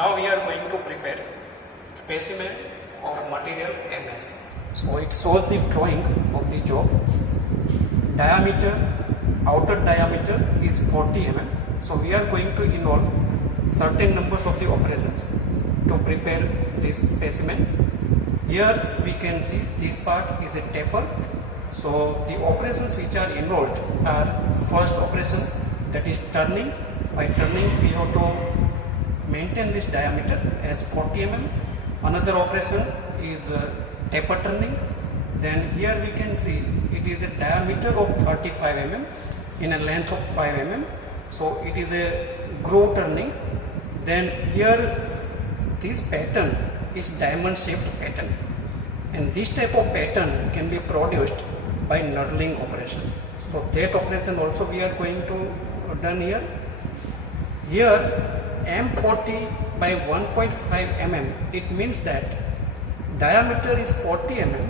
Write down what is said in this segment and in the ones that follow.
Now we are going to prepare specimen of material MS. So it shows the drawing of the job. Diameter, outer diameter is 40 mm. So we are going to involve certain numbers of the operations to prepare this specimen. Here we can see this part is a taper. So the operations which are involved are first operation, that is turning. By turning we have to maintain this diameter as 40 mm. Another operation is taper turning. Then here we can see it is a diameter of 35 mm in a length of 5 mm. So it is a groove turning. Then here this pattern is diamond shaped pattern, and this type of pattern can be produced by knurling operation. So that operation also we are going to done here. Here M40 by 1.5 mm, it means that diameter is 40 mm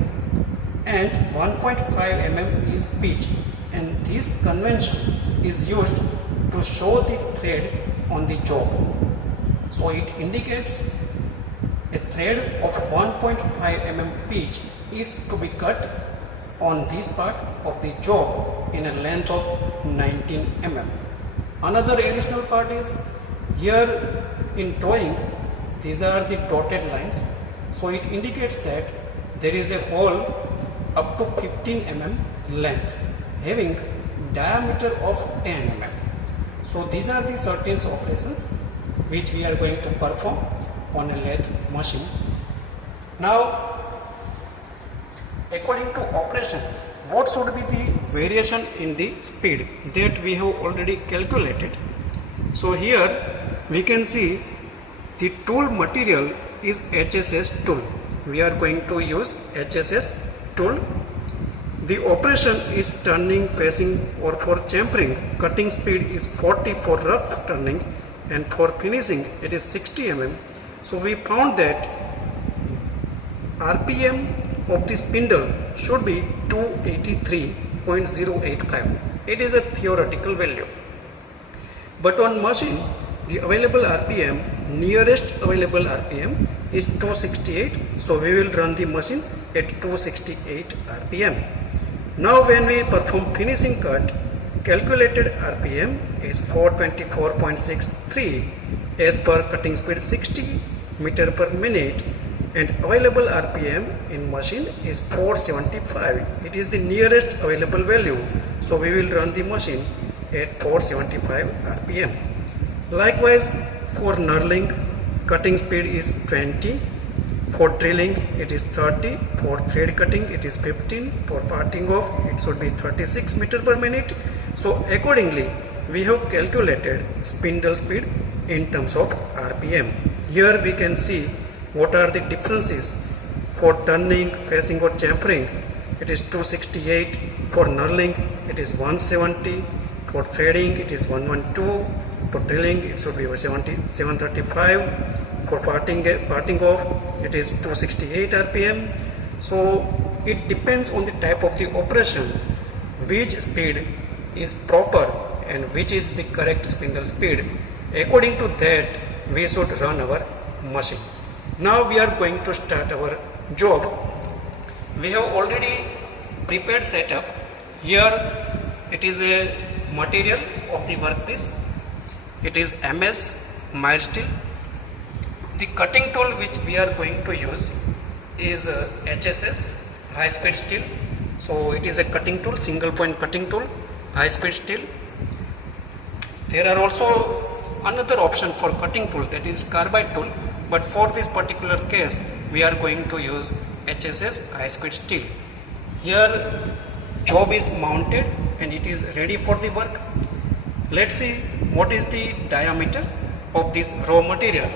and 1.5 mm is pitch, and this convention is used to show the thread on the job. So it indicates a thread of 1.5 mm pitch is to be cut on this part of the job in a length of 19 mm. Another additional part is here in drawing, these are the dotted lines. So it indicates that there is a hole up to 15 mm length having diameter of 10 mm. So these are the certain operations which we are going to perform on a lathe machine. Now, according to operation, what should be the variation in the speed that we have already calculated. So here we can see the tool material is HSS tool. We are going to use HSS tool. The operation is turning, facing, or for chamfering. Cutting speed is 40 for rough turning, and for finishing it is 60 mm. So we found that RPM of the spindle should be 283.085. It is a theoretical value, but on machine the available RPM, nearest available RPM is 268. So we will run the machine at 268 RPM. Now when we perform finishing cut, calculated RPM is 424.63 as per cutting speed 60 meter per minute, and available RPM in machine is 475. It is the nearest available value. So we will run the machine at 475 RPM. Likewise, for knurling, cutting speed is 20. For drilling, it is 30. For thread cutting, it is 15. For parting off, it should be 36 meter per minute. So accordingly, we have calculated spindle speed in terms of RPM. Here we can see what are the differences. For turning, facing, or chamfering, it is 268. For knurling, it is 170. For threading, it is 112. For drilling, it should be 735. For parting off, it is 268 RPM. So it depends on the type of the operation, which speed is proper and which is the correct spindle speed. According to that, we should run our machine. Now we are going to start our job. We have already prepared setup. Here it is a material of the workpiece. It is MS mild steel. The cutting tool which we are going to use is HSS high speed steel. So it is a cutting tool, single point cutting tool, high speed steel. There are also another option for cutting tool, that is carbide tool, but for this particular case we are going to use HSS high speed steel. Here job is mounted and it is ready for the work. Let's see what is the diameter of this raw material.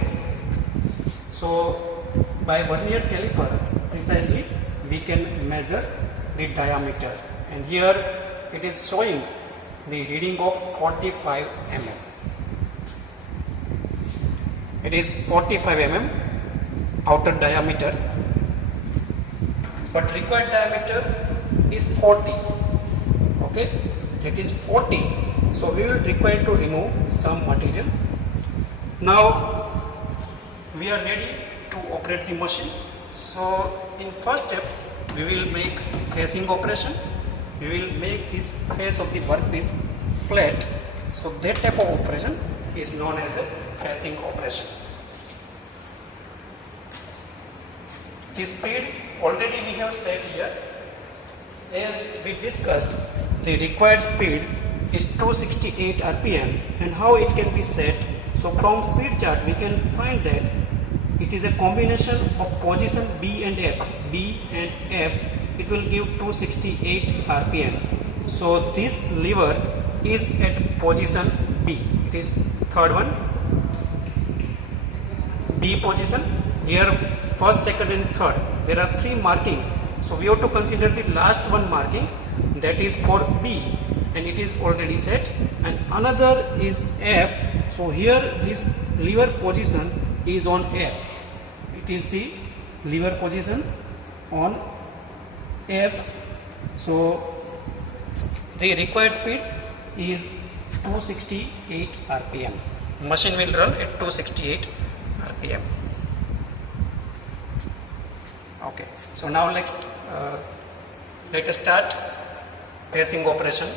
So by vernier caliper precisely we can measure the diameter, and here it is showing the reading of 45 mm. It is 45 mm outer diameter, but required diameter is 40. Okay, that is 40. So we will require to remove some material. Now we are ready to operate the machine. So in first step we will make facing operation. We will make this face of the workpiece flat. So that type of operation is known as a facing operation. The speed already we have set here. As we discussed, the required speed is 268 rpm, and how it can be set. So from speed chart we can find that it is a combination of position B and F. B and F, it will give 268 rpm. So this lever is at position B. It is third one, B position. Here first, second and third, there are 3 marking. So we have to consider the last one marking, that is for B, and it is already set. And another is F. So here this lever position is on F. It is the lever position on F. So the required speed is 268 rpm. Machine will run at 268 rpm. Okay, so now let us start facing operation.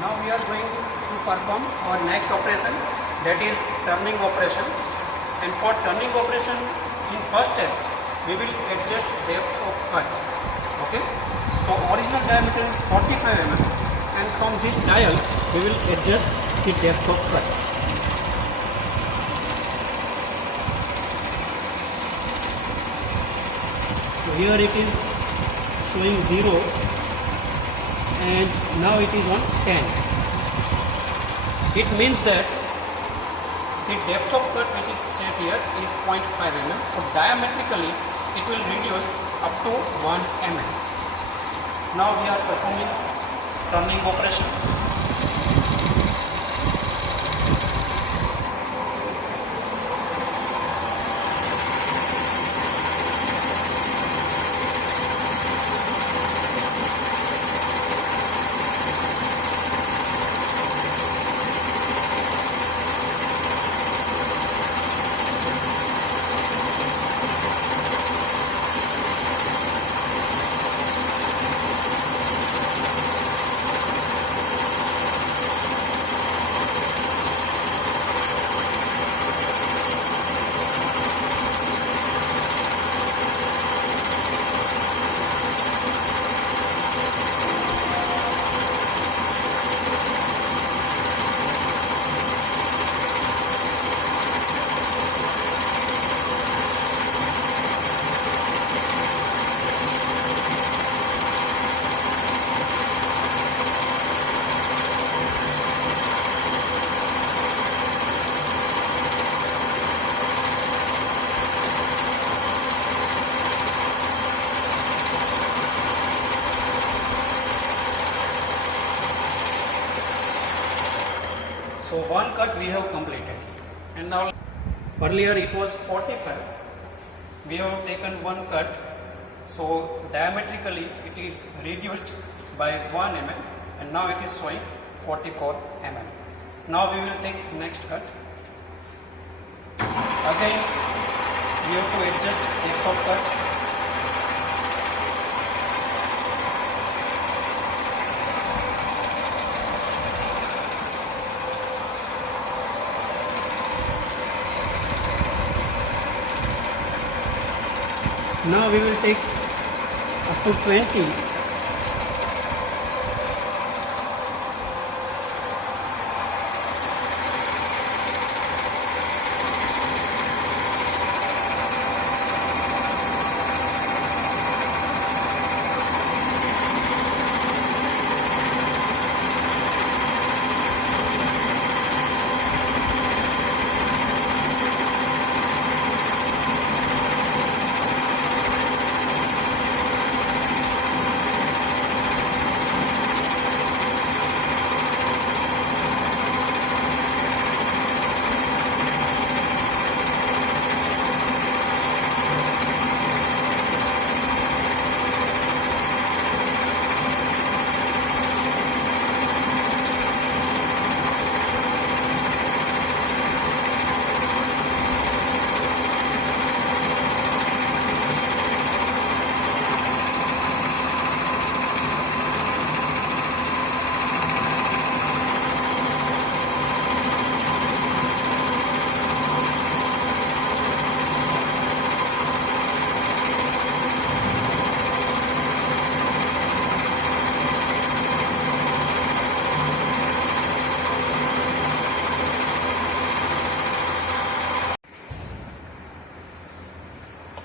Now we are going to perform our next operation, that is turning operation. And for turning operation, in first step we will adjust depth of cut. Okay, so original diameter is 45 mm, and from this dial we will adjust the depth of cut. So here it is showing 0, and now it is on 10. It means that the depth of cut which is set here is 0.5 mm. So diametrically it will reduce up to 1 mm. Now we are performing turning operation. So one cut we have completed, and now earlier it was 45. We have taken one cut So diametrically it is reduced by 1 mm and now it is showing 44 mm. Now we will take next cut. Again we have to adjust depth of cut. Now we will take up to 20.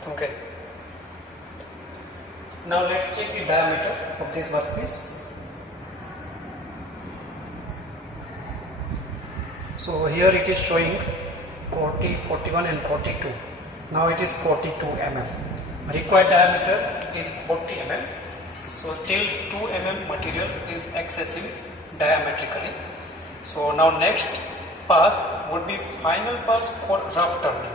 Okay. Now let's check the diameter of this workpiece. So here it is showing 40, 41 and 42. Now it is 42 mm. Required diameter is 40 mm. So still 2 mm material is excessive diametrically. So now next pass would be final pass for rough turning.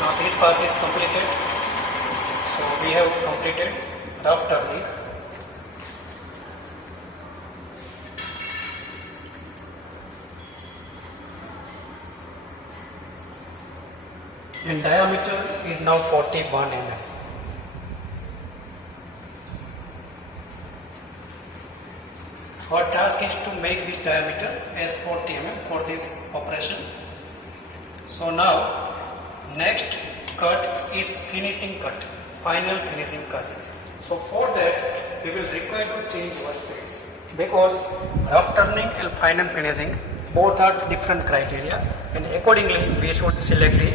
Now this pass is completed. So we have completed rough turning. And diameter is now 41 mm. Our task is to make this diameter as 40 mm for this operation. So now next cut is finishing cut, final finishing cut. So for that we will require to change our speed, because rough turning and final finishing both are different criteria, and accordingly we should select the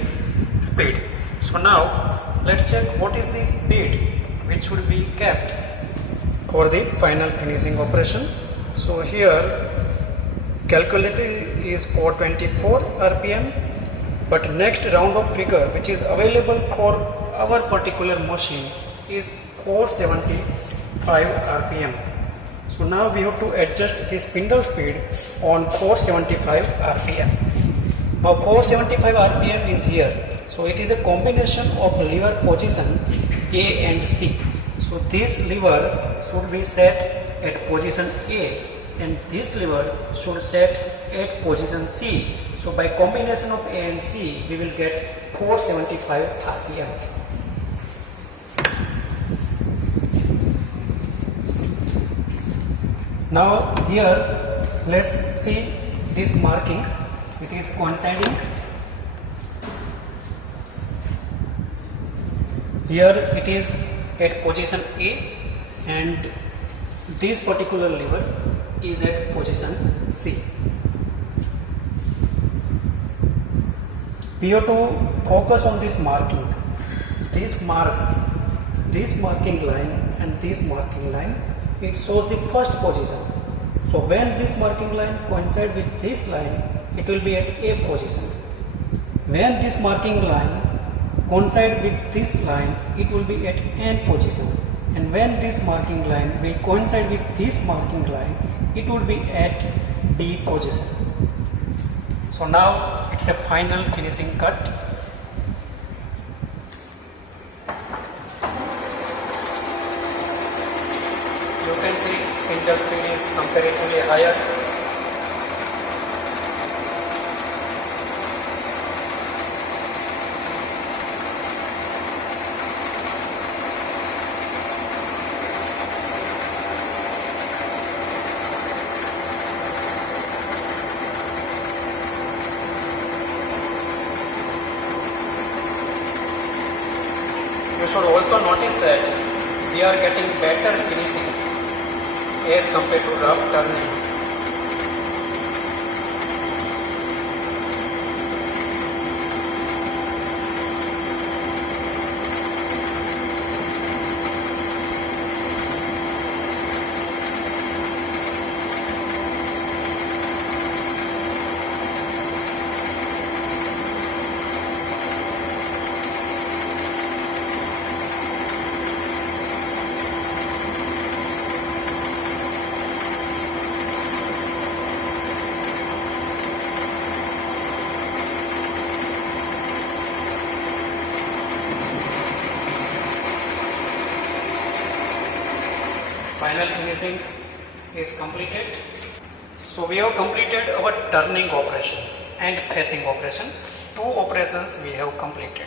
speed. So now let's check what is the speed which should be kept for the final finishing operation. So here calculated is 424 rpm, but next round up figure which is available for our particular machine is 475 rpm. So now we have to adjust the spindle speed on 475 RPM. Now 475 RPM is here. So it is a combination of lever position A and C. So this lever should be set at position A and this lever should set at position C. So by combination of A and C, we will get 475 RPM. Now here, let's see this marking. It is coinciding. Here it is at position A and this particular lever is at position C. We have to focus on this marking. This marking line and this marking line, it shows the first position. So when this marking line coincides with this line, it will be at A position. When this marking line coincides with this line, it will be at N position. And when this marking line will coincide with this marking line, it will be at B position. So now it's a final finishing cut. You can see spindle speed is comparatively higher. You should also notice that we are getting better finishing as compared to rough turning. Final finishing is completed. So we have completed our turning operation and facing operation. Two operations we have completed.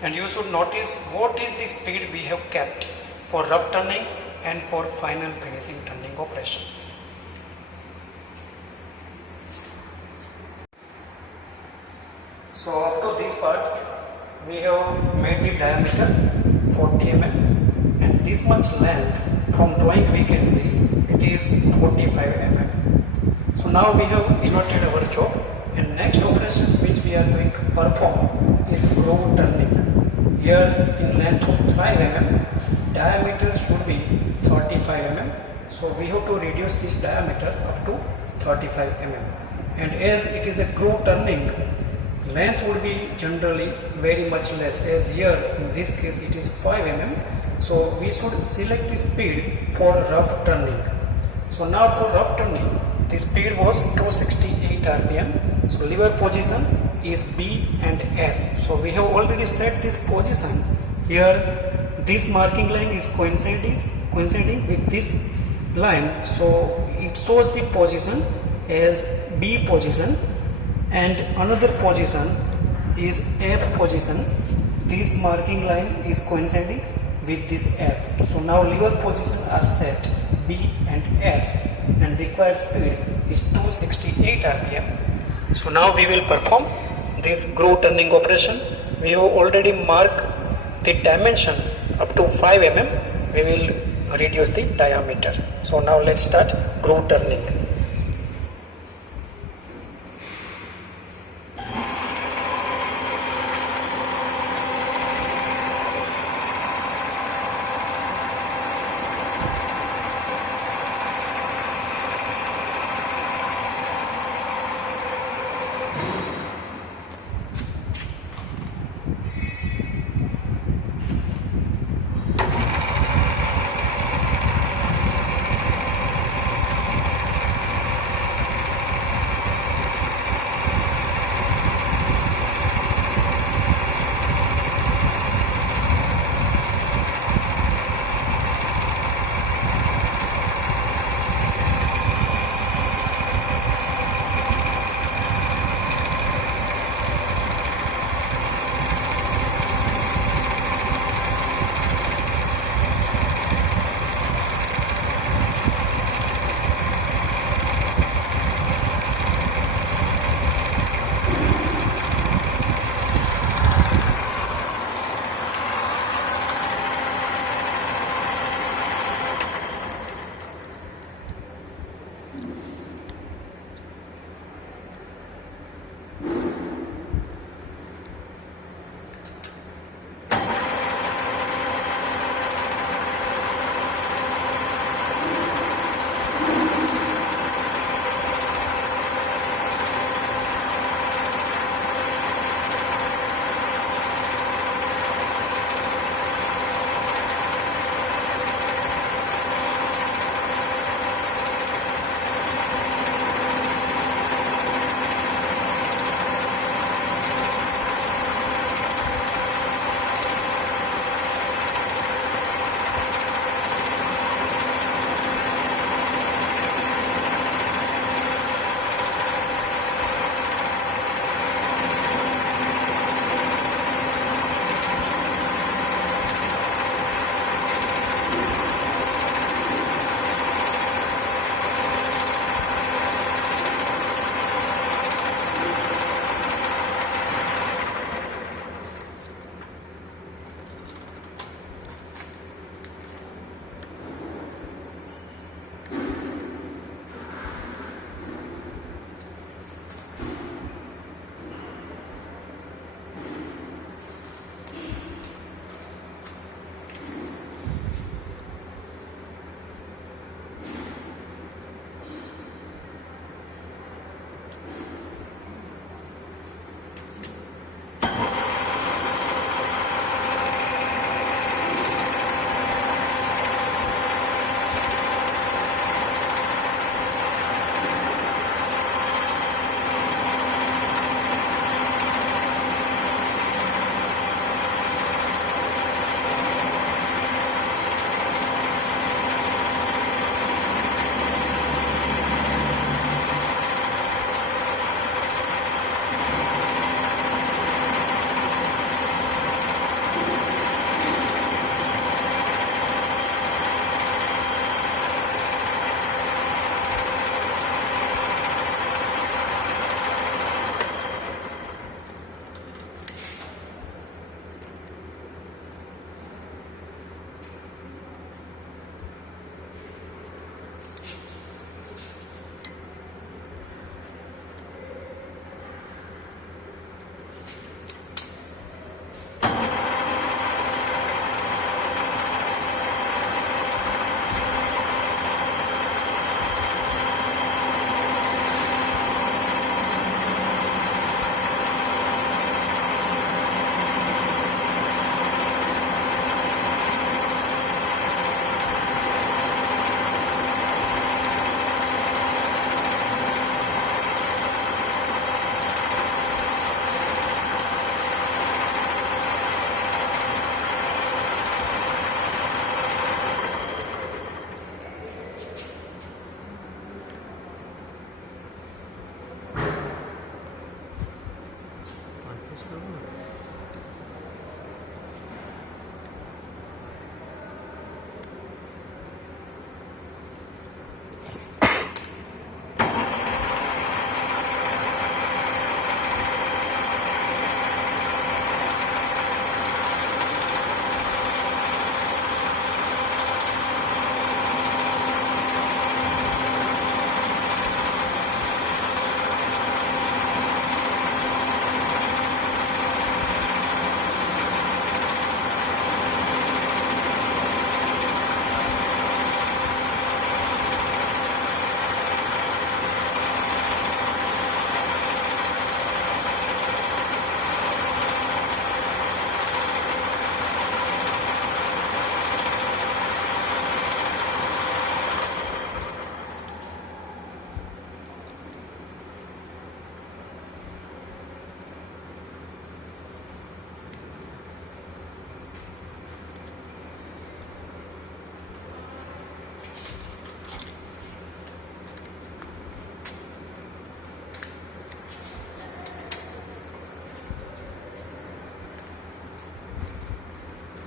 And you should notice what is the speed we have kept for rough turning and for final finishing turning operation. So up to this part, we have made the diameter 40 mm. And this much length from drawing we can see it is 45 mm. So now we have inverted our job and next operation which we are going to perform is groove turning. Here in length of 5 mm, diameter should be 35 mm. So we have to reduce this diameter up to 35 mm. And as it is a groove turning, length would be generally very much less, as here in this case it is 5 mm. So we should select the speed for rough turning. So now for rough turning, the speed was 268 RPM. So lever position is B and F. So we have already set this position. Here this marking line is coinciding with this line. So it shows the position as B position and another position is F position. This marking line is coinciding with this F. So now lever position are set B and F and required speed is 268 RPM. So now we will perform this groove turning operation. We have already marked the dimension up to 5 mm. We will reduce the diameter. So now let's start groove turning.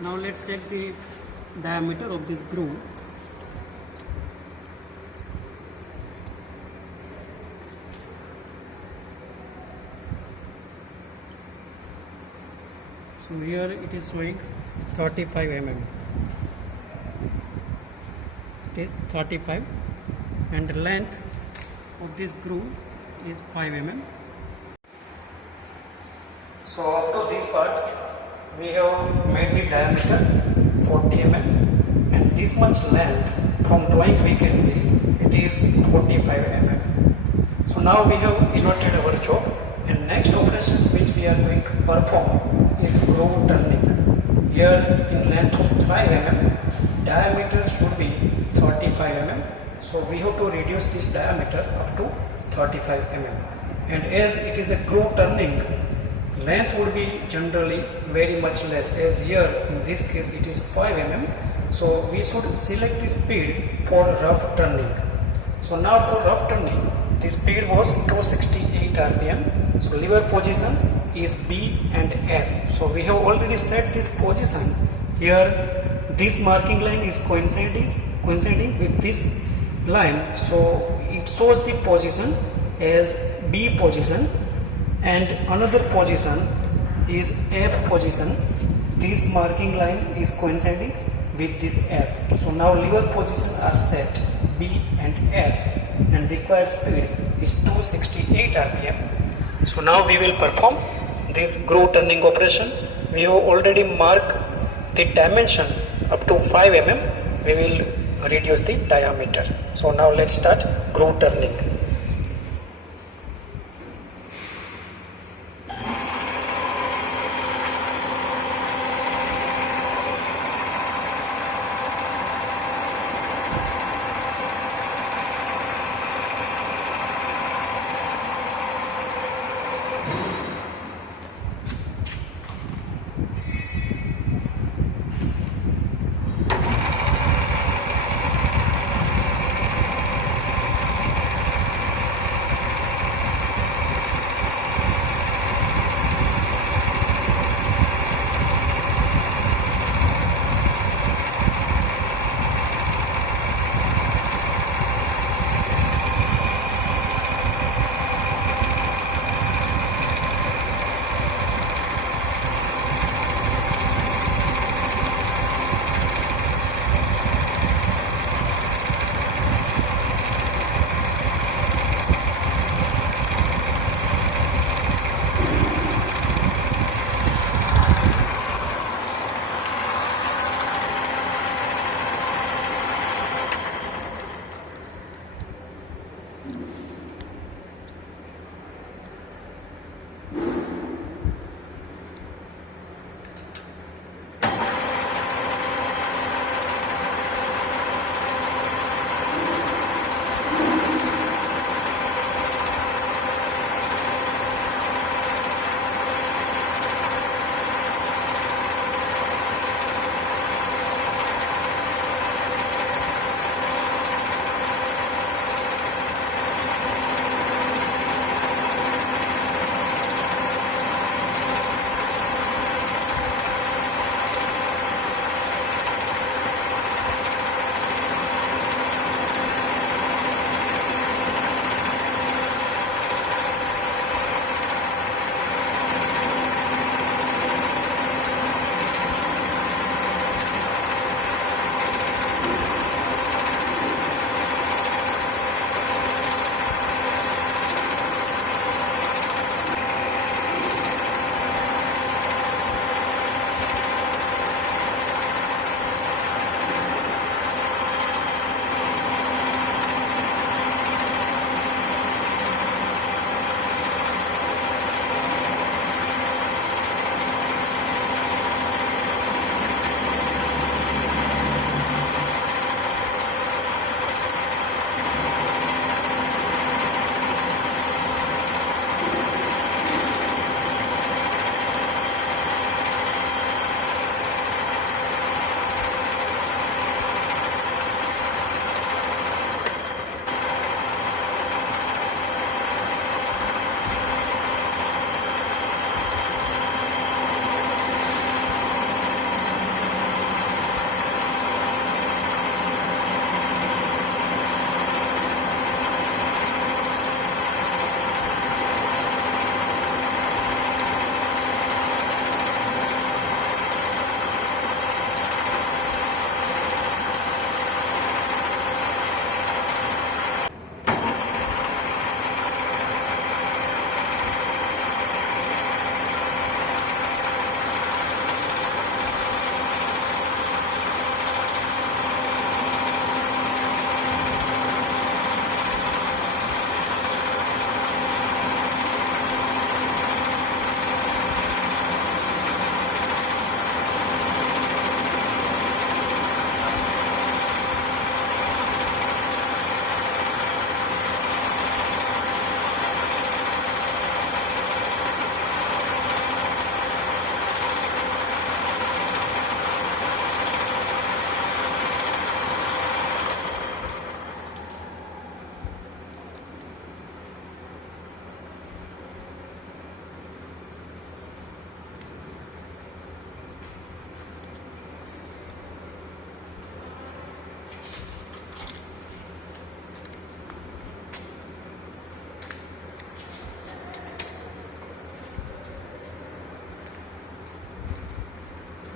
Now let's check the diameter of this groove. So here it is showing 35 mm. It is 35, and the length of this groove is 5 mm. So up to this part we have made the diameter 40 mm, and this much length from drawing we can see it is 45 mm. So now we have inverted our job, and next operation which we are going to perform is groove turning. Here in length of 5 mm, diameter should be 35 mm. So we have to reduce this diameter up to 35 mm. And as it is a groove turning, length would be generally very much less, as here in this case it is 5 mm. So we should select the speed for rough turning. So now for rough turning, the speed was 268 rpm. So lever position is B and F. So we have already set this position. Here this marking line is coinciding with this line, so it shows the position as B position, and another position is F position. This marking line is coinciding with this F. So now lever position are set B and F, and required speed is 268 rpm. So now we will perform this groove turning operation. We have already marked the dimension up to 5 mm. We will reduce the diameter. So now let's start groove turning.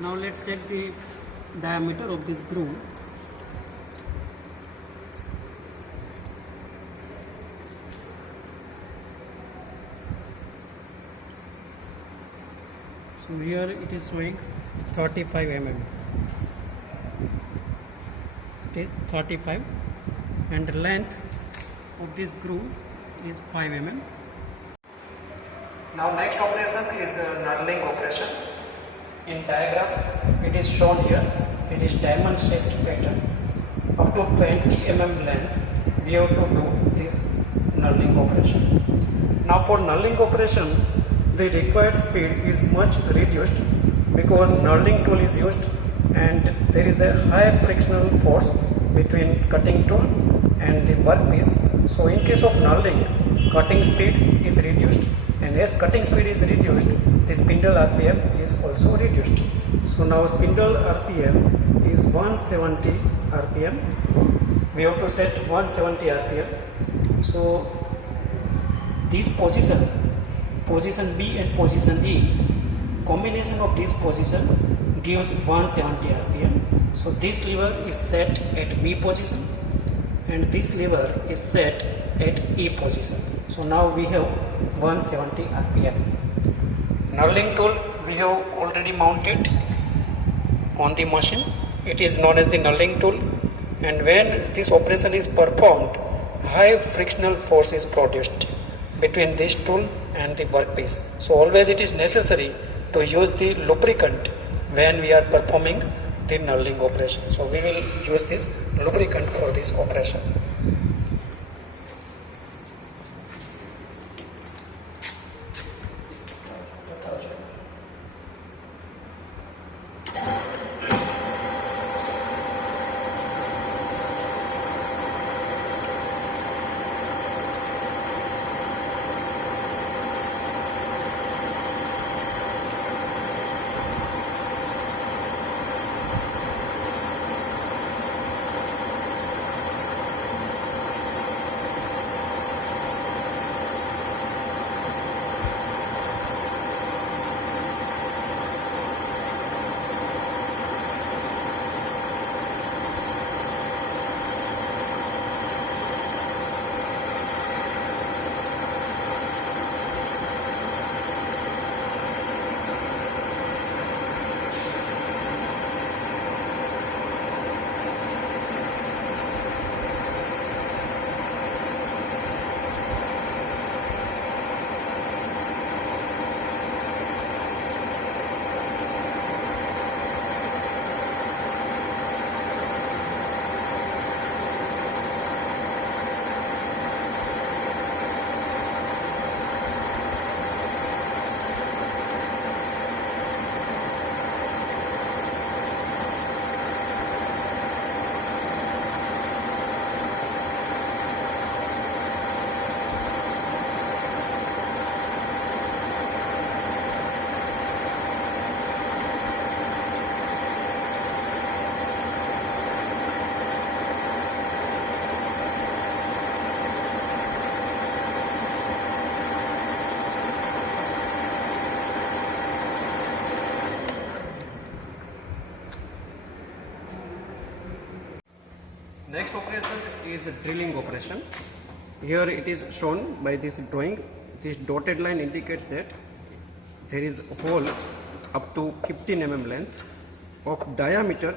Now let's check the diameter of this groove. So here it is showing 35 mm. It is 35, and the length of this groove is 5 mm. Now next operation is knurling operation. In diagram it is shown here. It is diamond shaped pattern. Up to 20 mm length we have to do this knurling operation. Now for knurling operation the required speed is much reduced because knurling tool is used and there is a high frictional force between cutting tool and the workpiece. So in case of knurling, cutting speed is reduced, and as cutting speed is reduced, the spindle RPM is also reduced. So now spindle RPM is 170 RPM. We have to set 170 RPM. So this position B and position E, combination of this position gives 170 RPM. So this lever is set at B position and this lever is set at E position. So now we have 170 RPM. Knurling tool we have already mounted on the machine. It is known as the knurling tool, and when this operation is performed, high frictional force is produced between this tool and the workpiece. So always it is necessary to use the lubricant when we are performing the knurling operation. So we will use this lubricant for this operation. Next operation is a drilling operation. Here it is shown by this drawing. This dotted line indicates that there is a hole up to 15 mm length of diameter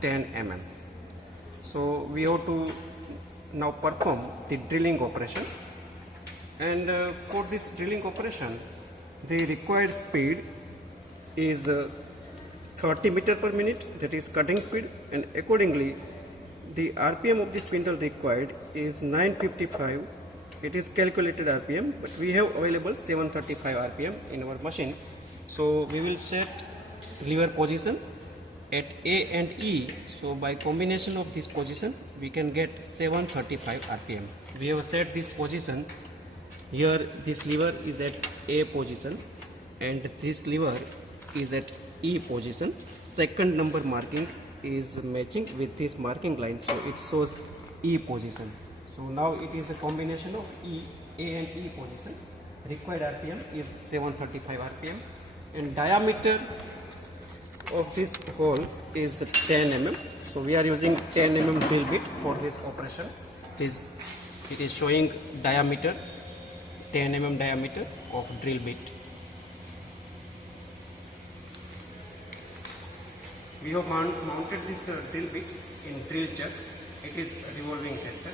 10 mm. So we have to now perform the drilling operation, and for this drilling operation the required speed is 30 meter per minute, that is cutting speed, and accordingly the RPM of the spindle required is 955. It is calculated RPM, but we have available 735 RPM in our machine. So we will set lever position at A and E. So by combination of this position we can get 735 RPM. We have set this position. Here this lever is at A position and this lever is at E position. Second number marking is matching with this marking line, so it shows E position. So now it is a combination of A and E position. Required RPM is 735 RPM, and diameter of this hole is 10 mm. So we are using 10 mm drill bit for this operation. It is showing diameter 10 mm diameter of drill bit. We have mounted this drill bit in drill chuck. It is revolving center.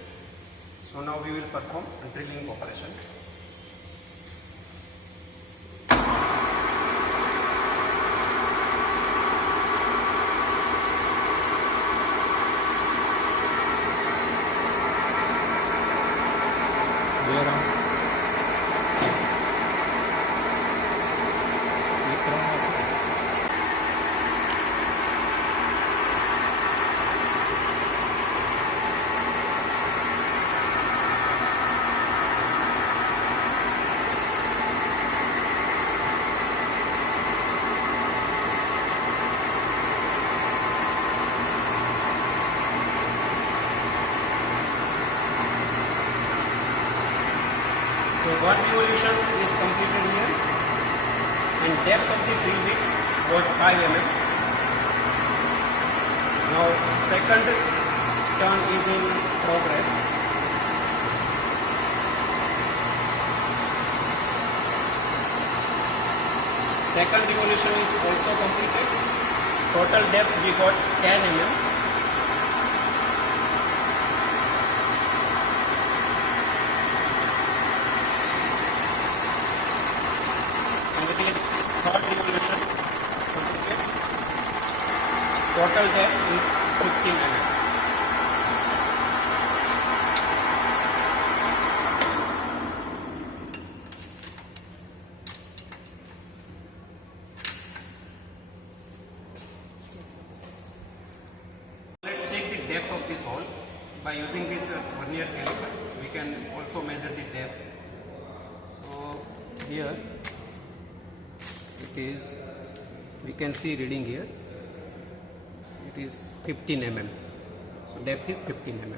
So now we will perform a drilling operation. So one revolution is completed here and depth of the drill bit was 5 mm. Now second turn is in progress. Second revolution is also completed. Total depth we got 10 mm. And it is third revolution completed. Total depth is 15 mm. Let's check the depth of this hole by using this vernier caliper. We can also measure the depth. So here it is, we can see reading here, it is 15 mm. So depth is 15 mm.